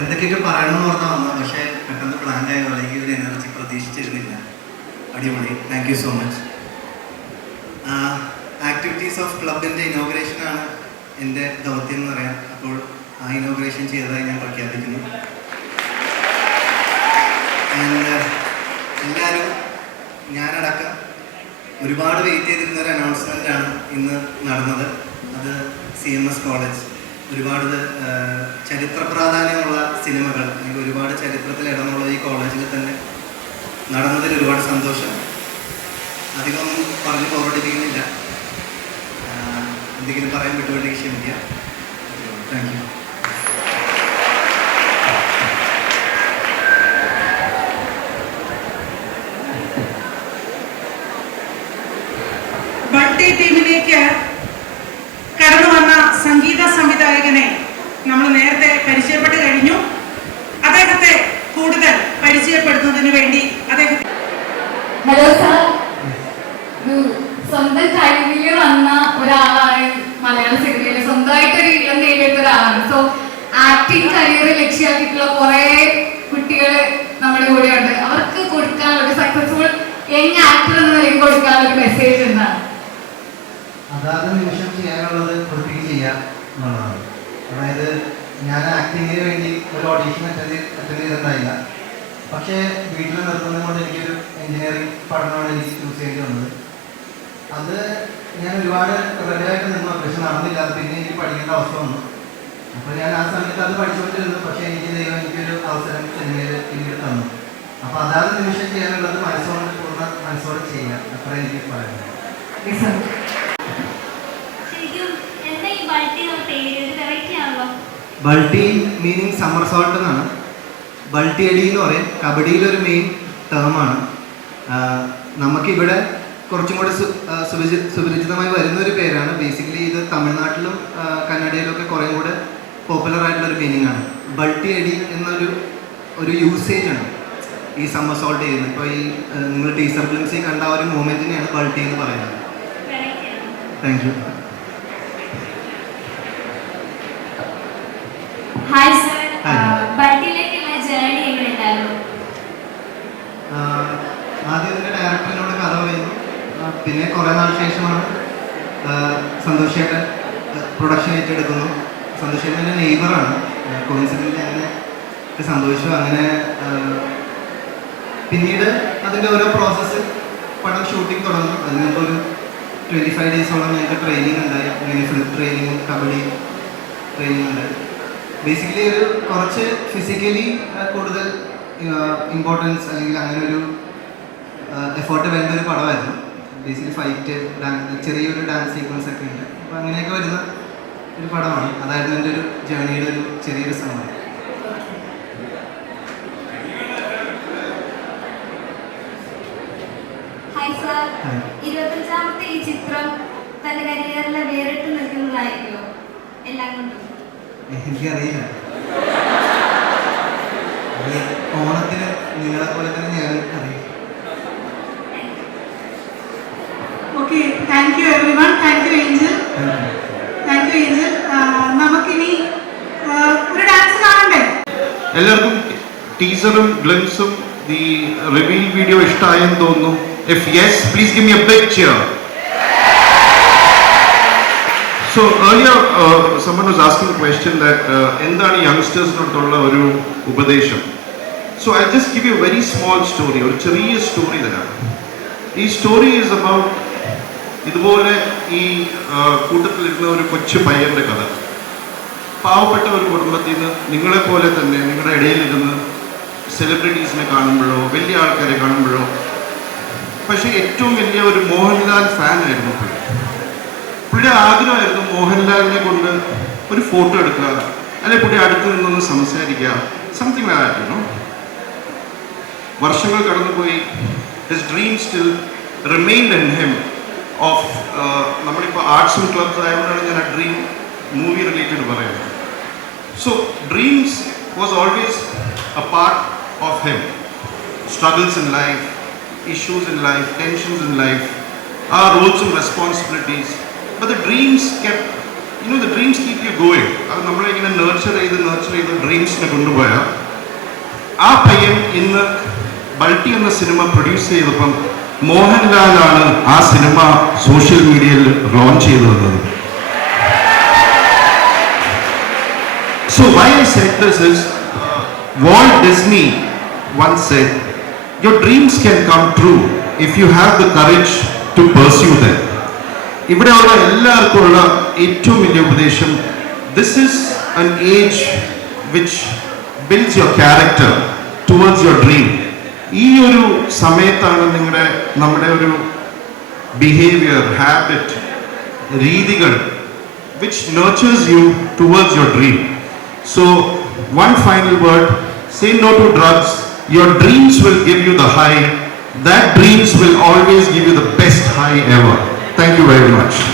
എന്തൊക്കെയൊക്കെ പറയണമെന്ന് പറഞ്ഞാൽ വന്നു, പക്ഷേ പെട്ടെന്ന് പ്ലാൻ ആയ പോലെ ഈ ഒരു എനർജി പ്രതീക്ഷിച്ചിരുന്നില്ല. അടിപൊളി, thank you so much. Activities of ക്ലബിൻ്റെ ഇനോഗ്രേഷനാണ് എൻ്റെ ദൗത്യം എന്ന് പറയാം. അപ്പോൾ ആ ഇനോഗ്രേഷൻ ചെയ്തതായി ഞാൻ പ്രഖ്യാപിക്കുന്നു. ആൻഡ് എല്ലാവരും ഞാനടക്കം ഒരുപാട് വെയിറ്റ് ചെയ്തിരുന്ന ഒരു അനൗൺസ്മെൻ്റാണ് ഇന്ന് നടന്നത്. അത് CMS കോളേജ് ഒരുപാട് ചരിത്ര പ്രാധാന്യമുള്ള സിനിമകൾ അല്ലെങ്കിൽ ഒരുപാട് ചരിത്രത്തിൽ ഇടമുള്ള ഈ കോളേജിൽ തന്നെ നടന്നതിൽ ഒരുപാട് സന്തോഷം. അധികമൊന്നും പറഞ്ഞ് പോരടിപ്പിക്കുന്നില്ല. എന്തെങ്കിലും പറയാൻ വിട്ടുകൊണ്ടെങ്കിൽ ക്ഷമിക്കുക. Thank you. ബൾട്ടി ടീമിലേക്ക് കടന്നു വന്ന സംഗീത സംവിധായകനെ നമ്മൾ നേരത്തെ പരിചയപ്പെട്ട് കഴിഞ്ഞു. അദ്ദേഹത്തെ കൂടുതൽ പരിചയപ്പെടുത്തുന്നതിന് വേണ്ടി അദ്ദേഹത്തെ ഹലോ സാർ, സ്വന്തം കഴിവിൽ വന്ന ഒരാളാണ് മലയാള സിനിമയിൽ, സ്വന്തമായിട്ടൊരു ഇടം നേടിയെടുത്ത ഒരാളാണ്. സോ ആക്ടിങ് കരിയർ ലക്ഷ്യമാക്കിയിട്ടുള്ള കുറെ കുട്ടികൾ നമ്മുടെ കൂടെയുണ്ട്. അവർക്ക് കൊടുക്കാനുള്ള ഒരു സക്സസ്ഫുൾ യങ് ആക്ടർ എന്ന നിലയിൽ കൊടുക്കാനുള്ള ഒരു മെസ്സേജ് എന്താണ്? അതാത് നിമിഷം ചെയ്യാനുള്ളത് ഒളിപ്പിക്ക് ചെയ്യുക എന്നുള്ളതാണ്. അതായത് ഞാൻ ആക്ടിങ്ങിന് വേണ്ടി ഒരു ഓഡീഷൻ അറ്റൻഡ് ചെയ്തിട്ടുണ്ടായില്ല. പക്ഷേ വീട്ടിൽ നിർത്തുന്നത് കൊണ്ട് എനിക്കൊരു എൻജിനീയറിംഗ് പഠനമാണ് എനിക്ക് ചൂസ് ചെയ്യേണ്ടി വന്നത്. അത് ഞാൻ ഒരുപാട് റെഡിയായിട്ട് നിന്നു, പക്ഷെ നടന്നില്ല. പിന്നെ എനിക്ക് പഠിക്കേണ്ട അവസ്ഥ വന്നു. അപ്പോൾ ഞാൻ ആ സമയത്ത് അത് പഠിച്ചുകൊണ്ടിരുന്നു. പക്ഷേ എനിക്ക് ദൈവം എനിക്കൊരു അവസരം സിനിമയിൽ പിന്നീട് തന്നു. അപ്പോൾ അതാത് നിമിഷം ചെയ്യാനുള്ളത് പൂർണ്ണ മനസ്സോടെ ചെയ്യുക. അത്ര എനിക്ക് പറയാനുള്ളത്. ബൾട്ടി മീനിങ് സമ്മർസോൾട്ട് എന്നാണ്. ബൾട്ടി അടി എന്ന് പറയും. കബഡിയിലൊരു മെയിൻ ടേമാണ്. നമുക്കിവിടെ കുറച്ചും കൂടി സുപരിചിതമായി വരുന്നൊരു പേരാണ്. ബേസിക്കലി ഇത് തമിഴ്നാട്ടിലും കന്നഡയിലൊക്കെ കുറേ കൂടെ പോപ്പുലർ ആയിട്ടുള്ളൊരു മീനിങ് ആണ്. ബൾട്ടി അടി എന്നൊരു യൂസേജ് ആണ് ഈ സമ്മർസോൾട്ട് ചെയ്യുന്നത്. ഇപ്പോൾ ഈ നിങ്ങൾ ടീസർ ഫിലിംസിൽ കണ്ട ഒരു മൂമെൻറ്റിനെയാണ് ബൾട്ടി എന്ന് പറയുന്നത്. Thank you. ഹായ് സർ, ബൾട്ടിയിലേക്കുള്ള ജേർണി എങ്ങനെയുണ്ടായിരുന്നു? ആദ്യം ഇതിൻ്റെ ഡയറക്ടറിനോട് കഥ പറയുന്നു. പിന്നെ കുറേ നാൾ ശേഷമാണ് സന്തോഷേട്ടൻ പ്രൊഡക്ഷൻ ഏറ്റെടുക്കുന്നു. സന്തോഷേട്ടൻ എൻ്റെ നെയ്ബറാണ്. കോയിൻസിഡൻ്റ് അങ്ങനെ സംഭവിച്ചു. അങ്ങനെ പിന്നീട് അതിൻ്റെ ഓരോ പ്രോസസ്സ് പടം ഷൂട്ടിംഗ് തുടങ്ങും. അതിനുമ്പോൾ ഒരു 25 ഡേയ്സോളം ഞങ്ങൾക്ക് ട്രെയിനിങ് ഉണ്ടായി. ഇങ്ങനെ ഫ്ലിപ്പ് ട്രെയിനിങ്ങും കബഡി ട്രെയിനിങ് ഉണ്ടായി. ബേസിക്കലി ഒരു കുറച്ച് ഫിസിക്കലി കൂടുതൽ ഇമ്പോർട്ടൻസ് അല്ലെങ്കിൽ അങ്ങനെ ഒരു എഫേർട്ട് വേണ്ട ഒരു പടമായിരുന്നു. ബേസിക്കലി ഫൈറ്റ്, ചെറിയൊരു ഡാൻസ് സീക്വൻസ് ഒക്കെ ഉണ്ട്. അപ്പോൾ അങ്ങനെയൊക്കെ വരുന്ന ഒരു പടമാണ്. അതായിരുന്നു എൻ്റെ ഒരു ജേർണിയുടെ ഒരു ചെറിയൊരു സമയം. ഹായ് സാർ, 25ാമത്തെ ഈ ചിത്രം തന്റെ കരിയറിലെ വേറിട്ട് നിൽക്കുന്നതായിരിക്കുമോ എല്ലാം കൊണ്ടും? എനിക്കറിയില്ല. ഓണത്തിന് നിങ്ങളെ പോലെ തന്നെ ഞാൻ അറിയാം. Okay, thank you everyone. Thank you Angel. Thank you Angel. നമുക്കിനി ഒരു ഡാൻസ് കാണണ്ടേ? എല്ലാവർക്കും ടീസറും ഗ്ലിംസും ദി റിവീൽ വീഡിയോ ഇഷ്ടമായെന്ന് തോന്നുന്നു. If yes, please give me a big cheer. So earlier someone was asking the question that എന്താണ് യങ്സ്റ്റേഴ്സിനോടുള്ള ഒരു ഉപദേശം. So I'll just give you a very small story, ഒരു ചെറിയ സ്റ്റോറി തരാം. ഈ സ്റ്റോറി ഈസ് അബൌട്ട് ഇതുപോലെ ഈ കൂട്ടത്തിലിരുന്ന ഒരു കൊച്ചു പയ്യൻ്റെ കഥ. പാവപ്പെട്ട ഒരു കുടുംബത്തിൽ നിന്ന് നിങ്ങളെപ്പോലെ തന്നെ നിങ്ങളുടെ ഇടയിലിരുന്ന് സെലിബ്രിറ്റീസിനെ കാണുമ്പോഴോ വലിയ ആൾക്കാരെ കാണുമ്പോഴോ, പക്ഷേ ഏറ്റവും വലിയ ഒരു മോഹൻലാൽ ഫാൻ ആയിരുന്നു പുള്ളി. പുള്ളിയുടെ ആഗ്രഹമായിരുന്നു മോഹൻലാലിനെ കൊണ്ട് ഒരു ഫോട്ടോ എടുക്കുക, അല്ലെങ്കിൽ പുള്ളി അടുത്ത് നിന്നൊന്ന് സംസാരിക്കുക, something like that, you know. വർഷങ്ങൾ കടന്നുപോയി. His dream still remained in him of നമ്മളിപ്പോൾ ആർട്സ് ആൻഡ് ക്ലബ്സ് ആയതുകൊണ്ടാണ് ഞാൻ ആ ഡ്രീം മൂവി റിലേറ്റഡ് പറയുന്നത്. So dreams was always A part of him. Struggles in life, issues in life, tensions in life, our roles and responsibilities. But the dreams kept you know, the dreams keep you going. അത് നമ്മളെ ഇങ്ങനെ nurture ചെയ്ത് ഡ്രീംസിനെ കൊണ്ടുപോയാൽ ആ പയ്യൻ ഇന്ന് ബൾട്ടി എന്ന cinema produce ചെയ്തപ്പം മോഹൻലാലാണ് ആ സിനിമ സോഷ്യൽ മീഡിയയിൽ ലോഞ്ച് ചെയ്തു തന്നത്. So why I said this is, Walt Disney once said, your dreams can come true if you have the courage to pursue them. ഇവിടെയുള്ള എല്ലാവർക്കുമുള്ള ഏറ്റവും വലിയ ഉപദേശം, this is an age which builds your character towards your dream. ഈ ഒരു സമയത്താണ് നമ്മുടെ ഒരു behaviour, habit, രീതികൾ which nurtures you towards your dream. So one final word, say no to drugs. Your dreams will give you the high. That dreams will always give you the best high ever. Thank you very much.